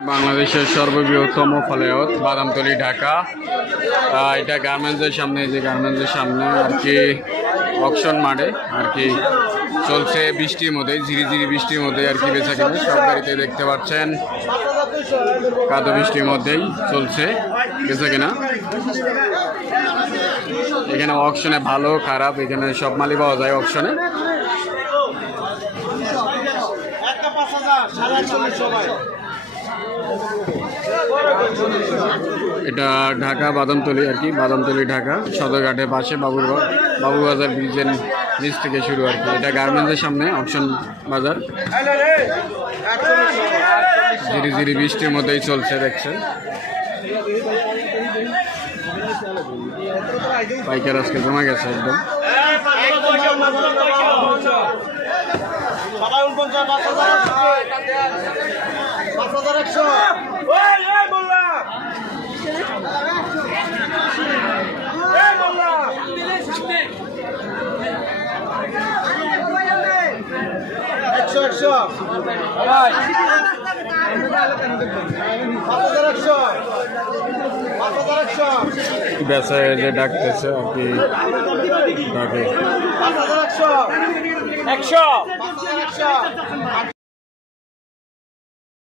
বাংলাদেশের সর্ববৃহত্তম ফ্লাইওভার বাদামতলী ঢাকা। এটা গার্মেন্টসের সামনে, যে গার্মেন্টসের সামনে আর কি অকশন মাঠে আর কি চলছে বৃষ্টির মধ্যে, ঝিরিঝিরি বৃষ্টির মধ্যে আর কি বেচা কিনে সব গাড়িতে দেখতে পাচ্ছেন কাদো বৃষ্টির মধ্যেই চলছে বেচা কিনা। এখানে অকশনে ভালো খারাপ এখানে সব মালই পাওয়া যায় অকশনে। এটা ঢাকা বাদামতলী আর কি, বাদামতলী ঢাকা সদরঘাটের পাশে বাবুবাজার ব্রিজের নিচ থেকে শুরু আর কি। এটা গার্মেন্টসের সামনে অকশন বাজার, ধীরে ধীরে বৃষ্টির মধ্যেই চলছে দেখছেন। পাইকার আজকে জমা গেছে একদম। বেচা যে ডাকতেছে আর কি ডাকে 100